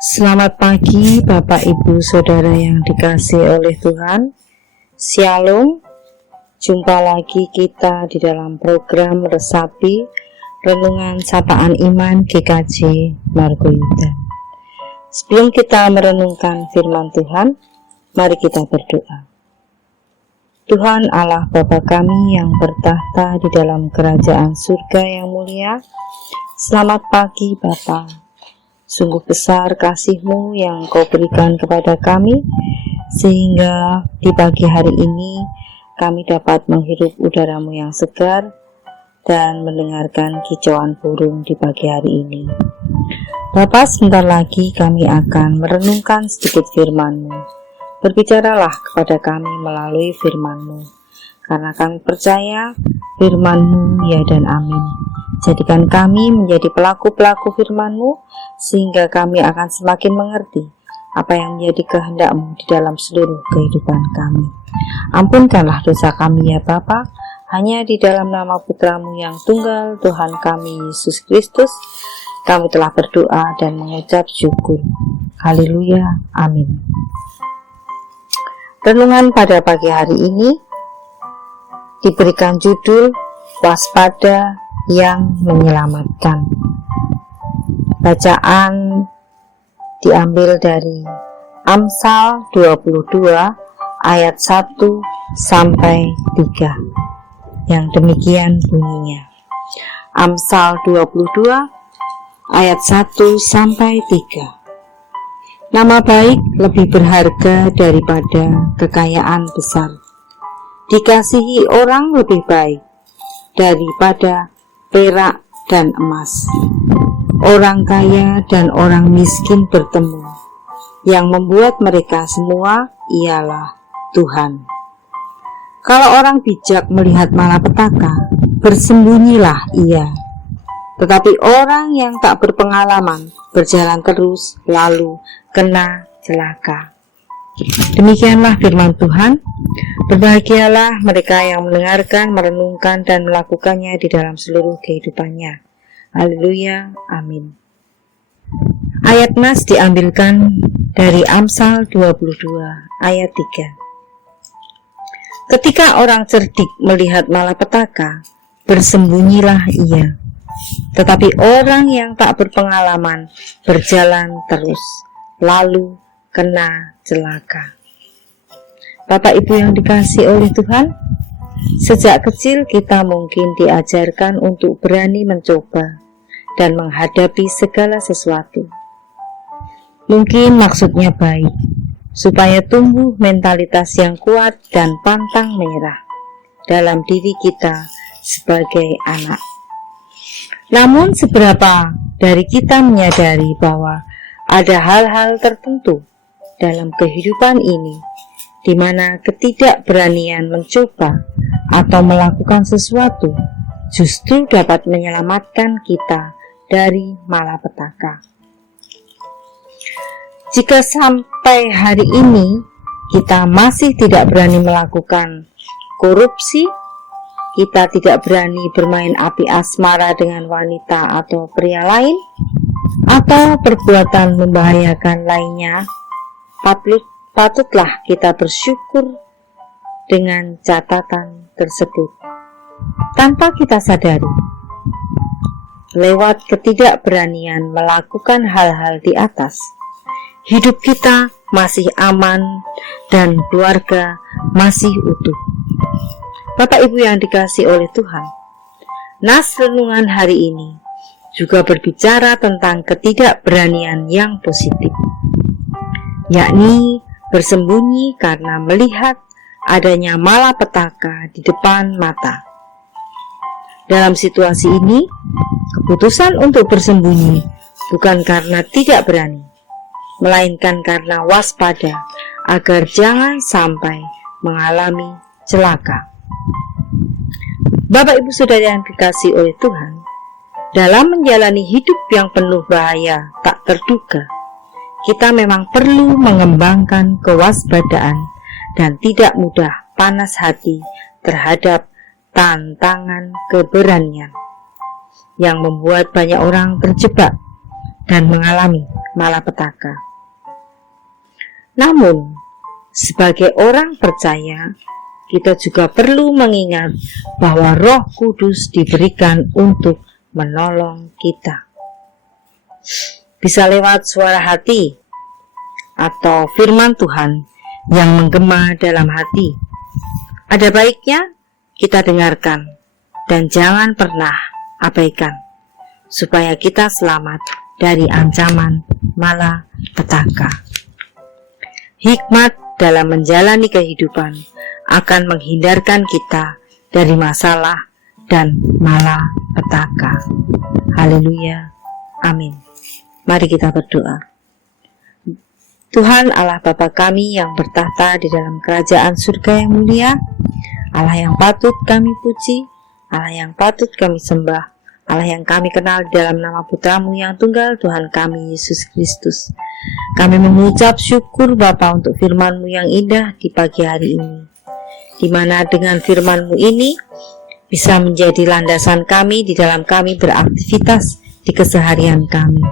Selamat pagi Bapak Ibu Saudara yang dikasihi oleh Tuhan. Shalom. Jumpa lagi kita di dalam program Resapi Renungan Sapaan Iman GKJ Margoyudan. Sebelum kita merenungkan firman Tuhan, mari kita berdoa. Tuhan Allah Bapa kami yang bertahta di dalam kerajaan surga yang mulia, selamat pagi Bapa. Sungguh besar kasih-Mu yang Kau berikan kepada kami, sehingga di pagi hari ini kami dapat menghirup udara-Mu yang segar dan mendengarkan kicauan burung di pagi hari ini. Bapa, sebentar lagi kami akan merenungkan sedikit firman-Mu. Berbicaralah kepada kami melalui firman-Mu, karena kami percaya firman-Mu ya dan amin. Jadikan kami menjadi pelaku-pelaku firman-Mu, sehingga kami akan semakin mengerti apa yang menjadi kehendak-Mu di dalam seluruh kehidupan kami. Ampunkanlah dosa kami ya Bapa, hanya di dalam nama Putra-Mu yang tunggal, Tuhan kami Yesus Kristus, kami telah berdoa dan mengucap syukur. Haleluya, amin. Renungan pada pagi hari ini diberikan judul Waspada yang Menyelamatkan. Bacaan diambil dari Amsal 22 ayat 1 sampai 3. Yang demikian bunyinya. Amsal 22 ayat 1 sampai 3. Nama baik lebih berharga daripada kekayaan besar. Dikasihi orang lebih baik daripada perak dan emas. Orang kaya dan orang miskin bertemu, yang membuat mereka semua ialah Tuhan. Kalau orang bijak melihat malapetaka, bersembunyilah ia. Tetapi orang yang tak berpengalaman berjalan terus, lalu kena celaka. Demikianlah firman Tuhan. Berbahagialah mereka yang mendengarkan, merenungkan, dan melakukannya di dalam seluruh kehidupannya. Haleluya, amin. Ayat nas diambilkan dari Amsal 22 ayat 3. Ketika orang cerdik melihat malapetaka, bersembunyilah ia. Tetapi orang yang tak berpengalaman berjalan terus, lalu kena celaka. Bapak Ibu yang dikasihi oleh Tuhan, sejak kecil kita mungkin diajarkan untuk berani mencoba dan menghadapi segala sesuatu. Mungkin maksudnya baik, supaya tumbuh mentalitas yang kuat dan pantang menyerah dalam diri kita sebagai anak. Namun seberapa dari kita menyadari bahwa ada hal-hal tertentu dalam kehidupan ini di mana ketidakberanian mencoba atau melakukan sesuatu justru dapat menyelamatkan kita dari malapetaka. Jika sampai hari ini kita masih tidak berani melakukan korupsi, kita tidak berani bermain api asmara dengan wanita atau pria lain, atau perbuatan membahayakan lainnya, patutlah kita bersyukur dengan catatan tersebut. Tanpa kita sadari, lewat ketidakberanian melakukan hal-hal di atas, hidup kita masih aman dan keluarga masih utuh. Bapak Ibu yang dikasihi oleh Tuhan, nas renungan hari ini juga berbicara tentang ketidakberanian yang positif, yakni bersembunyi karena melihat adanya malapetaka di depan mata. Dalam situasi ini, keputusan untuk bersembunyi bukan karena tidak berani, melainkan karena waspada agar jangan sampai mengalami celaka. Bapak Ibu Saudara yang dikasihi oleh Tuhan, dalam menjalani hidup yang penuh bahaya tak terduga, kita memang perlu mengembangkan kewaspadaan dan tidak mudah panas hati terhadap tantangan keberanian yang membuat banyak orang terjebak dan mengalami malapetaka. Namun, sebagai orang percaya, kita juga perlu mengingat bahwa Roh Kudus diberikan untuk menolong kita. Bisa lewat suara hati atau firman Tuhan yang menggema dalam hati. Ada baiknya kita dengarkan dan jangan pernah abaikan, supaya kita selamat dari ancaman malapetaka. Hikmat dalam menjalani kehidupan akan menghindarkan kita dari masalah dan malapetaka. Haleluya. Amin. Mari kita berdoa. Tuhan Allah Bapa kami yang bertahta di dalam kerajaan surga yang mulia, Allah yang patut kami puji, Allah yang patut kami sembah, Allah yang kami kenal di dalam nama Putra-Mu yang tunggal, Tuhan kami Yesus Kristus. Kami mengucap syukur Bapa untuk firman-Mu yang indah di pagi hari ini, di mana dengan firman-Mu ini bisa menjadi landasan kami di dalam kami beraktivitas di keseharian kami.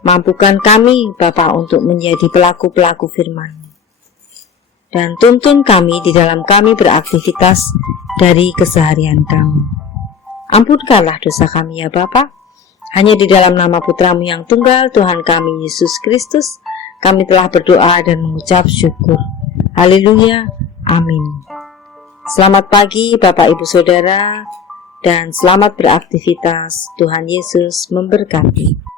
Mampukan kami Bapa untuk menjadi pelaku-pelaku firman-Mu, dan tuntun kami di dalam kami beraktivitas dari keseharian kami. Ampunkanlah dosa kami ya Bapa. Hanya di dalam nama Putra-Mu yang tunggal, Tuhan kami Yesus Kristus, kami telah berdoa dan mengucap syukur. Haleluya. Amin. Selamat pagi Bapak Ibu Saudara, dan selamat beraktivitas. Tuhan Yesus memberkati.